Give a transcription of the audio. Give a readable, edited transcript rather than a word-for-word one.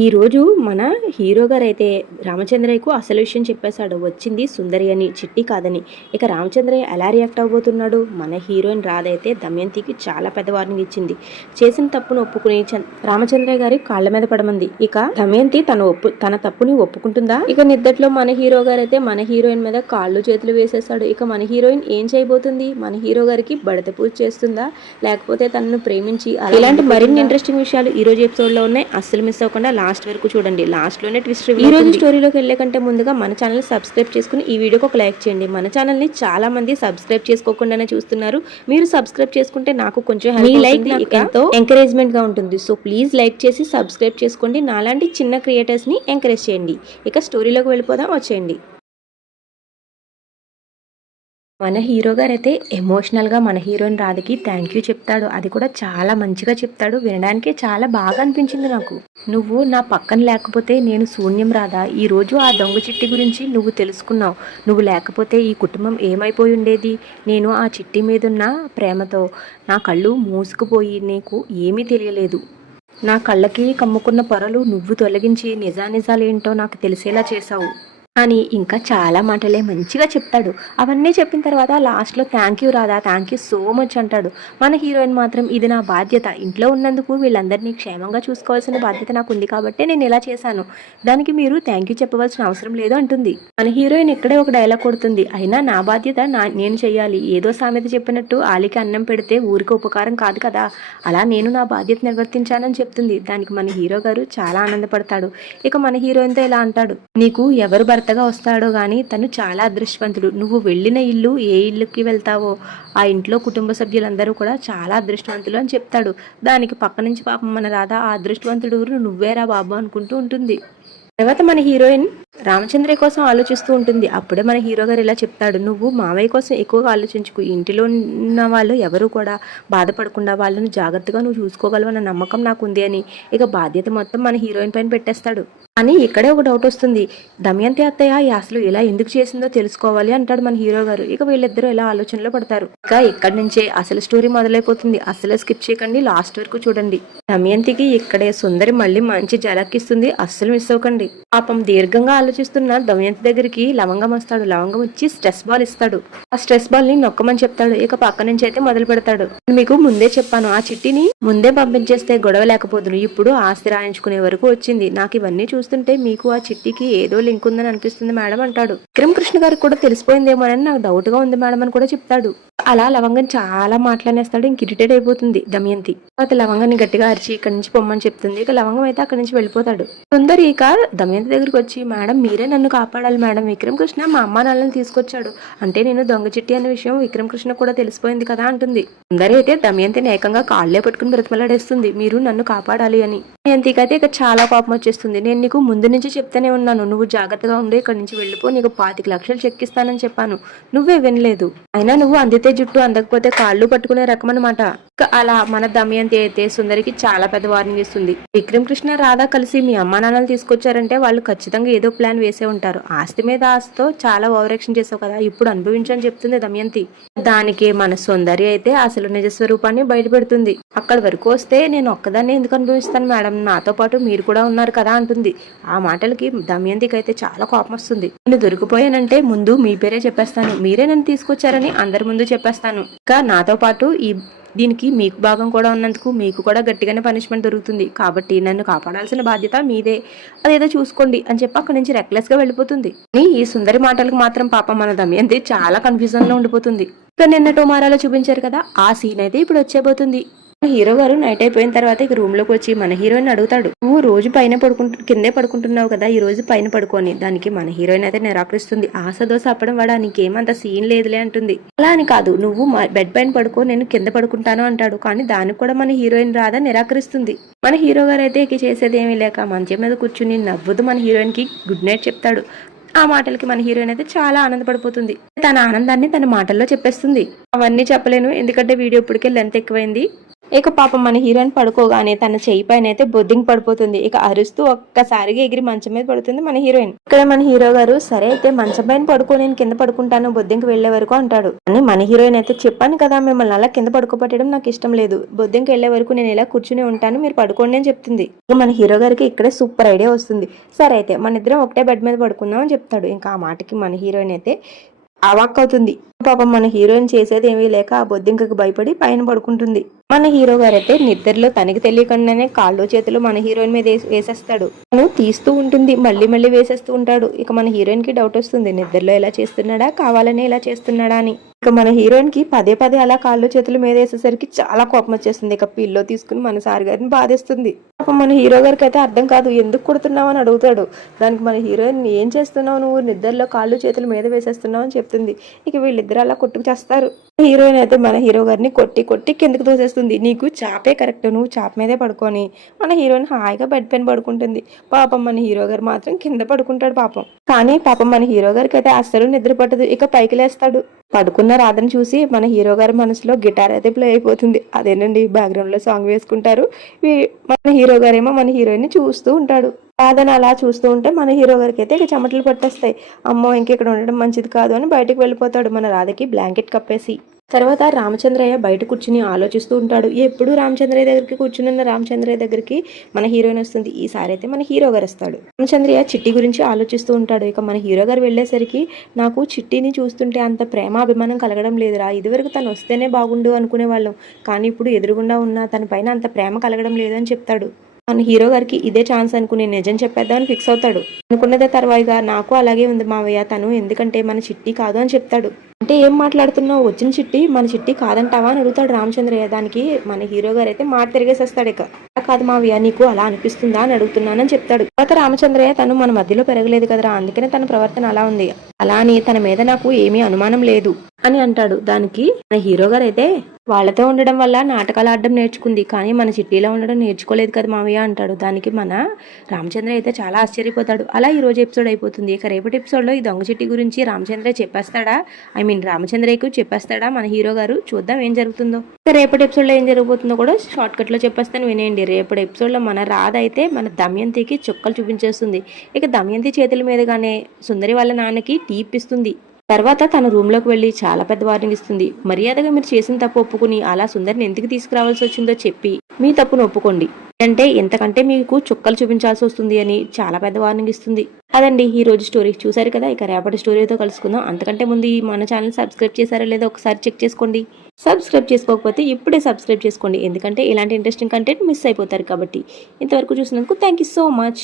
ఈరోజు మన హీరో గారైతే రామచంద్రయ్యకు అసలు విషయం చెప్పేశాడు. వచ్చింది సుందరి అని, చిట్టి కాదని. ఇక రామచంద్రయ్య ఎలా రియాక్ట్ అవ్వబోతున్నాడు? మన హీరోయిన్ రాధైతే దమయంతికి చాలా పెద్ద వార్నింగ్ ఇచ్చింది. చేసిన తప్పును ఒప్పుకుని రామచంద్రయ్య గారి కాళ్ళ మీద పడమంది. ఇక దమయంతి తన తప్పుని ఒప్పుకుంటుందా? ఇక నిద్దట్లో మన హీరో గారైతే మన హీరోయిన్ మీద కాళ్ళు చేతులు వేసేశాడు. ఇక మన హీరోయిన్ ఏం చేయబోతుంది? మన హీరో గారికి బడత పూజ చేస్తుందా, లేకపోతే తనను ప్రేమించి ఇలాంటి మరిన్ని ఇంట్రెస్టింగ్ విషయాలు ఈ రోజు ఎపిసోడ్ లో ఉన్నాయి. అస్సలు మిస్ అవ్వకుండా లాస్ట్ వరకు చూడండి. లాస్ట్ లోనే ట్విస్ట్ రివీల్. ఈ రోజు స్టోరీలోకి వెళ్లే కంటే ముందుగా మన ఛానల్ సబ్స్క్రైబ్ చేసుకుని ఈ వీడియోకి ఒక లైక్ చేయండి. మన ఛానల్ ని చాలా మంది సబ్స్క్రైబ్ చేసుకోకుండానే చూస్తున్నారు. మీరు సబ్స్క్రైబ్ చేసుకుంటే నాకు కొంచెం మీ లైక్ ఎంతో ఎంకరేజ్మెంట్ గా ఉంటుంది. సో ప్లీజ్ లైక్ చేసి సబ్స్క్రైబ్ చేసుకోండి. నాలాంటి చిన్న క్రియేటర్స్ ని ఎంకరేజ్ చేయండి. ఇక స్టోరీలోకి వెళ్ళిపోదాం, వచ్చేయండి. మన హీరో గారైతే ఎమోషనల్గా మన హీరోయిన్ రాధకి థ్యాంక్ యూ చెప్తాడు. అది కూడా చాలా మంచిగా చెప్తాడు. వినడానికి చాలా బాగా అనిపించింది నాకు. నువ్వు నా పక్కన లేకపోతే నేను శూన్యం రాధా. ఈరోజు ఆ దొంగ చిట్టి గురించి నువ్వు తెలుసుకున్నావు. నువ్వు లేకపోతే ఈ కుటుంబం ఏమైపోయి ఉండేది? నేను ఆ చిట్టి మీదున్న ప్రేమతో నా కళ్ళు మూసుకుపోయి నీకు ఏమీ తెలియలేదు. నా కళ్ళకి కమ్ముకున్న పొరలు నువ్వు తొలగించి నిజానిజాలేంటో నాకు తెలిసేలా చేశావు అని ఇంకా చాలా మాటలే మంచిగా చెప్తాడు. అవన్నీ చెప్పిన తర్వాత లాస్ట్లో thank you Radha, thank you so much అంటాడు. మన హీరోయిన్ మాత్రం ఇది నా బాధ్యత, ఇంట్లో ఉన్నందుకు వీళ్ళందరినీ క్షేమంగా చూసుకోవాల్సిన బాధ్యత నాకు ఉంది కాబట్టి నేను ఇలా చేశాను, దానికి మీరు థ్యాంక్ యూ చెప్పవలసిన అవసరం లేదు అంటుంది. మన హీరోయిన్ ఇక్కడే ఒక డైలాగ్ కొడుతుంది. అయినా నా బాధ్యత నేను చెయ్యాలి. ఏదో సామెత చెప్పినట్టు ఆలికి అన్నం పెడితే ఊరికి ఉపకారం కాదు కదా, అలా నేను నా బాధ్యత నిర్వర్తించానని చెప్తుంది. దానికి మన హీరో గారు చాలా ఆనందపడతాడు. ఇక మన హీరోయిన్తో ఇలా అంటాడు, నీకు ఎవరు భర్తగా వస్తాడో గానీ తను చాలా అదృష్టవంతుడు. నువ్వు వెళ్ళిన ఇల్లు ఏ ఇల్లుకి వెళ్తావో ఆ ఇంట్లో కుటుంబ సభ్యులందరూ కూడా చాలా అదృష్టవంతులు అని చెప్తాడు. దానికి పక్క నుంచి పాపం మన రాధ ఆ అదృష్టవంతుడు నువ్వేరా బాబు అనుకుంటూ ఉంటుంది. తర్వాత మన హీరోయిన్ రామచంద్రయ్య కోసం ఆలోచిస్తూ ఉంటుంది. అప్పుడే మన హీరో గారు ఇలా చెప్తాడు, నువ్వు మావయ్య కోసం ఎక్కువగా ఆలోచించుకు. ఇంటిలో ఉన్న వాళ్ళు ఎవరు కూడా బాధపడకుండా వాళ్ళని జాగ్రత్తగా నువ్వు చూసుకోగలవన్న నమ్మకం నాకు ఉంది అని ఇక బాధ్యత మొత్తం మన హీరోయిన్ పైన పెట్టేస్తాడు. అని ఇక్కడే ఒక డౌట్ వస్తుంది. దమయంతి అత్తయ్య అసలు ఇలా ఎందుకు చేసిందో తెలుసుకోవాలి అంటాడు మన హీరో గారు. ఇక వీళ్ళిద్దరూ ఇలా ఆలోచనలో పడతారు. ఇక ఇక్కడి నుంచే అసలు స్టోరీ మొదలైపోతుంది. అసలు స్కిప్ చేయకండి, లాస్ట్ వరకు చూడండి. దమయంతికి ఇక్కడే సుందరి మళ్ళీ మంచి జలక్కిస్తుంది. అస్సలు మిస్ అవ్వకండి. పాపం దీర్ఘంగా ఆలోచిస్తున్న దమయంతి దగ్గరికి లవంగం వస్తాడు. లవంగం ఇచ్చి స్ట్రెస్ బాల్ ఇస్తాడు. ఆ స్ట్రెస్ బాల్ ని నొక్కమని చెప్తాడు. ఇక పక్క నుంచి అయితే మొదలు పెడతాడు. మీకు ముందే చెప్పాను, ఆ చిట్టిని ముందే పంపించేస్తే గొడవ లేకపోదును. ఇప్పుడు ఆస్తి రాయించుకునే వరకు వచ్చింది. నాకు ఇవన్నీ చూస్తుంటే మీకు ఆ చిట్టికి ఏదో లింక్ ఉందని అనిపిస్తుంది మేడం అంటాడు. విక్రమ్ కృష్ణ గారికి కూడా తెలిసిపోయిందేమోనని నాకు డౌట్ గా ఉంది మేడం అని కూడా చెప్తాడు. అలా లవంగం చాలా మాట్లాడేస్తాడు. ఇంక ఇరిటేట్ అయిపోతుంది దమయంతి. తర్వాత లవంగాన్ని గట్టిగా అరిచి ఇక్కడి నుంచి పొమ్మని చెప్తుంది. ఇక లవంగం అయితే అక్కడి నుంచి వెళ్ళిపోతాడు. సుందరి ఇక దమయంతి దగ్గరికి వచ్చి, మేడం మీరే నన్ను కాపాడాలి మేడం, విక్రమ్ కృష్ణ మా అమ్మ నాన్నని తీసుకొచ్చాడు, అంటే నేను దొంగ చిట్టి అనే విషయం విక్రమ్ కృష్ణ కూడా తెలిసిపోయింది కదా అంటుంది. సుందరి అయితే దమయంతిని ఏకంగా కాళ్లే పట్టుకుని బ్రతిమలాడేస్తుంది, మీరు నన్ను కాపాడాలి అని. దమయంతికి అయితే ఇక చాలా కోపం వచ్చేస్తుంది. నేను నీకు ముందు నుంచి చెప్తూనే ఉన్నాను, నువ్వు జాగ్రత్తగా ఉండి ఇక్కడి నుంచి వెళ్ళిపో, నీకు 25 లక్షలు చెక్కిస్తానని చెప్పాను, నువ్వే వినలేదు. అయినా నువ్వు అందితే జుట్టు అందకపోతే కాళ్ళు పట్టుకునే రకం అనమాట. అలా మన దమయంతి అయితే సుందరికి చాలా పెద్ద వార్నింగ్ ఇస్తుంది. విక్రమ్ కృష్ణ రాధా కలిసి మీ అమ్మా నాన్నలు తీసుకొచ్చారంటే వాళ్ళు ఖచ్చితంగా ఏదో ప్లాన్ వేసే ఉంటారు. ఆస్తి మీద ఆస్తితో చాలా ఓవరాక్షన్ చేసావు కదా, ఇప్పుడు అనుభవించని చెప్తుంది దమయంతి. దానికి మన సుందరి అయితే అసలు నిజ స్వరూపాన్ని బయటపెడుతుంది. అక్కడి వరకు వస్తే నేను ఒక్కదాన్ని ఎందుకు అనుభవిస్తాను మేడం, నాతో పాటు మీరు కూడా ఉన్నారు కదా అంటుంది. ఆ మాటలకి దమయంతికి అయితే చాలా కోపం వస్తుంది. నేను దొరికిపోయానంటే ముందు మీ పేరే చెప్పేస్తాను, మీరే నన్ను తీసుకొచ్చారని అందరి ముందు చెప్పేస్తాను. ఇంకా నాతో పాటు దీనికి మీకు భాగం కూడా ఉన్నందుకు మీకు కూడా గట్టిగానే పనిష్మెంట్ దొరుకుతుంది, కాబట్టి నన్ను కాపాడాల్సిన బాధ్యత మీదే, అదేదో చూసుకోండి అని చెప్పి అక్కడి నుంచి రెక్లెస్ గా వెళ్ళిపోతుంది. ఈ సుందరి మాటలకు మాత్రం పాపం మన దమయంతి చాలా కన్ఫ్యూజన్ లో ఉండిపోతుంది. ఇక నిన్న టోమారాలో చూపించారు కదా, ఆ సీన్ అయితే ఇప్పుడు వచ్చేబోతుంది. హీరో గారు నైట్ అయిపోయిన తర్వాత ఇక రూమ్ లోకి వచ్చి మన హీరోయిన్ అడుగుతాడు, నువ్వు రోజు పైన కిందే పడుకుంటున్నావు కదా, ఈ రోజు పైన పడుకోని. దానికి మన హీరోయిన్ అయితే నిరాకరిస్తుంది. ఆశ దోశ అప్పడం వాడా, నీకేమంత సీన్ లేదులే అంటుంది. అలా అని కాదు, నువ్వు బెడ్ పైన పడుకో, నేను కింద పడుకుంటాను అంటాడు. కానీ దానికి కూడా మన హీరోయిన్ రాధా నిరాకరిస్తుంది. మన హీరో గారు అయితే ఇక చేసేది ఏమీ లేక మంచం మీద కూర్చుని నవ్వుతూ మన హీరోయిన్ కి గుడ్ నైట్ చెప్తాడు. ఆ మాటలకి మన హీరోయిన్ అయితే చాలా ఆనందపడిపోతుంది. తన ఆనందాన్ని తన మాటల్లో చెప్పేస్తుంది. అవన్నీ చెప్పలేను ఎందుకంటే వీడియో ఇప్పటికే లెంత్ ఎక్కువైంది. ఇక పాపం మన హీరోయిన్ పడుకోగానే తన చెయ్యి పైన అయితే బొద్దింక పడిపోతుంది. ఇక అరుస్తూ ఒక్కసారిగా ఎగిరి మంచం మీద పడుతుంది మన హీరోయిన్. ఇక్కడ మన హీరో గారు సరే అయితే మంచం పైన పడుకో, నేను కింద పడుకుంటాను బొద్దింక వెళ్లే వరకు అంటాడు. అని మన హీరోయిన్ అయితే చెప్పాను కదా మిమ్మల్ని అలా కింద పడుకోబెట్టడం నాకు ఇష్టం లేదు, బొద్దింక వెళ్లే వరకు నేను ఇలా కూర్చుని ఉంటాను, మీరు పడుకోండి అని చెప్తుంది. ఇక మన హీరో గారికి ఇక్కడే సూపర్ ఐడియా వస్తుంది. సరే అయితే మన ఇద్దరం ఒకటే బెడ్ మీద పడుకుందాం అని చెప్తాడు. ఇంకా ఆ మాటకి మన హీరోయిన్ అయితే అవాక్ అవుతుంది. పాపం మన హీరోయిన్ చేసేది ఏమీ లేక ఆ బొద్దింకకు భయపడి పైన పడుకుంటుంది. మన హీరో గారైతే నిద్రలో తనకి తెలియకుండానే కాళ్ళు చేతులు మన హీరోయిన్ మీద వేసేస్తాడు. తను తీస్తూ ఉంటుంది, మళ్ళీ మళ్ళీ వేసేస్తూ ఉంటాడు. ఇక మన హీరోయిన్ కి డౌట్ వస్తుంది, నిద్రలో ఇలా చేస్తున్నాడా, కావాలనే ఇలా చేస్తున్నాడా అని. ఇక మన హీరోయిన్ కి పదే పదే అలా కాళ్ళు చేతులు మీద వేసేసరికి చాలా కోపం వచ్చేస్తుంది. ఇక పిల్లో తీసుకుని మన సార్ గారిని బాధేస్తుంది. పాపం మన హీరో గారికి అయితే అర్థం కాదు, ఎందుకు కొడుతున్నావు అని అడుగుతాడు. దానికి మన హీరోయిన్ ఏం చేస్తున్నావు నువ్వు, నిద్రలో కాళ్ళు చేతులు మీద వేసేస్తున్నావు అని చెప్తుంది. ఇక వీళ్ళిద్దరు అలా కొట్టుకు చేస్తారు. హీరోయిన్ అయితే మన హీరో గారిని కొట్టి కొట్టి కిందకు తోసేస్తుంది. నీకు చాపే కరెక్ట్, నువ్వు చాప మీదే పడుకొని. మన హీరోయిన్ హాయిగా బెడ్ పైన పడుకుంటుంది. పాపం మన హీరో గారు మాత్రం కింద పడుకుంటాడు పాపం. కానీ పాపం మన హీరో గారికి అయితే అస్సలు నిద్ర పట్టదు. ఇక పైకి లేస్తాడు. పడుకున్న రాధను చూసి మన హీరో గారి మనసులో గిటార్ అయితే ప్లే అయిపోతుంది. అదేనండి బ్యాక్గ్రౌండ్ లో సాంగ్ వేసుకుంటారు. మన హీరో గారేమో మన హీరోయిన్ ని చూస్తూ ఉంటాడు. రాధను అలా చూస్తూ ఉంటే మన హీరో గారికి అయితే ఇక చెమటలు పట్టేస్తాయి. అమ్మో ఇంకెక్కడ ఉండడం మంచిది కాదు అని బయటకు వెళ్ళిపోతాడు మన రాధకి బ్లాంకెట్ కప్పేసి. తర్వాత రామచంద్రయ్య బయట కూర్చుని ఆలోచిస్తూ ఉంటాడు. ఎప్పుడు రామచంద్రయ్య దగ్గరికి కూర్చున్న రామచంద్రయ్య దగ్గరికి మన హీరోయిన్ వస్తుంది. ఈసారి అయితే మన హీరో గారు వస్తాడు. రామచంద్రయ్య చిట్టి గురించి ఆలోచిస్తూ ఉంటాడు. ఇక మన హీరో గారు వెళ్ళేసరికి నాకు చిట్టిని చూస్తుంటే అంత ప్రేమ అభిమానం కలగడం లేదురా, ఇదివరకు తను వస్తేనే బాగుండు అనుకునే వాళ్ళం, కానీ ఇప్పుడు ఎదురుగుండా ఉన్న తన పైన అంత ప్రేమ కలగడం లేదు అని చెప్తాడు. మన హీరో గారికి ఇదే ఛాన్స్ అనుకుని నిజం చెప్పేద్దామని ఫిక్స్ అవుతాడు. అనుకున్నదే తర్వాయిగా నాకు అలాగే ఉంది మావయ్య, తను ఎందుకంటే మన చిట్టి కాదు అని చెప్తాడు. అంటే ఏం మాట్లాడుతున్నావు, వచ్చిన చిట్టి మన చిట్టి కాదంటావా అని అడుగుతాడు రామచంద్రయ్య. దానికి మన హీరో గారు అయితే మాట తిరిగేసేస్తాడు. ఇక కాదు మావయ్య, నీకు అలా అనిపిస్తుందా అని అడుగుతున్నానని చెప్తాడు. తర్వాత రామచంద్రయ్య తను మన మధ్యలో పెరగలేదు కదరా, అందుకనే తన ప్రవర్తన అలా ఉంది, అలా అని తన మీద నాకు ఏమీ అనుమానం లేదు అని అంటాడు. దానికి మన హీరో గారు అయితే వాళ్ళతో ఉండడం వల్ల నాటకాలు ఆడడం నేర్చుకుంది, కానీ మన చిట్టీలో ఉండడం నేర్చుకోలేదు కదా మావయ్య అంటాడు. దానికి మన రామచంద్ర అయితే చాలా ఆశ్చర్యపోతాడు. అలా ఈ రోజు ఎపిసోడ్ అయిపోతుంది. ఇక రేపటి ఎపిసోడ్ లో ఈ దొంగ చిట్టి గురించి రామచంద్ర చెప్పేస్తాడా, రామచంద్రయ్యకు చెప్పేస్తాడా మన హీరో గారు, చూద్దాం ఏం జరుగుతుందో. ఇక రేపటి ఎపిసోడ్ లో ఏం జరుగుతుందో కూడా షార్ట్ కట్ లో చెప్పేస్తాను వినేయండి. రేపటి ఎపిసోడ్ లో మన రాధ అయితే మన దమయంతికి చుక్కలు చూపించేస్తుంది. ఇక దమయంతి చేతుల మీదుగానే సుందరి వాళ్ళ నాన్నకి టీ ఇప్పిస్తుంది. తర్వాత తన రూమ్ లోకి వెళ్లి చాలా పెద్ద వార్నింగ్ ఇస్తుంది. మర్యాదగా మీరు చేసిన తప్పు ఒప్పుకుని అలా సుందరిని ఎందుకు తీసుకురావాల్సి వచ్చిందో చెప్పి మీ తప్పును ఒప్పుకోండి, అంటే ఎంతకంటే మీకు చుక్కలు చూపించాల్సి వస్తుంది అని చాలా పెద్ద వార్నింగ్ ఇస్తుంది. అదండి ఈ రోజు స్టోరీ. చూసారు కదా, ఇక రేపటి స్టోరీతో కలుసుకుందాం. అంతకంటే ముందు మన ఛానల్ సబ్స్క్రైబ్ చేశారో లేదో ఒకసారి చెక్ చేసుకోండి. సబ్స్క్రైబ్ చేసుకోకపోతే ఇప్పుడే సబ్స్క్రైబ్ చేసుకోండి, ఎందుకంటే ఇలాంటి ఇంట్రెస్టింగ్ కంటెంట్ మిస్ అయిపోతారు కాబట్టి. ఇంతవరకు చూసినందుకు థ్యాంక్ యూ సో మచ్.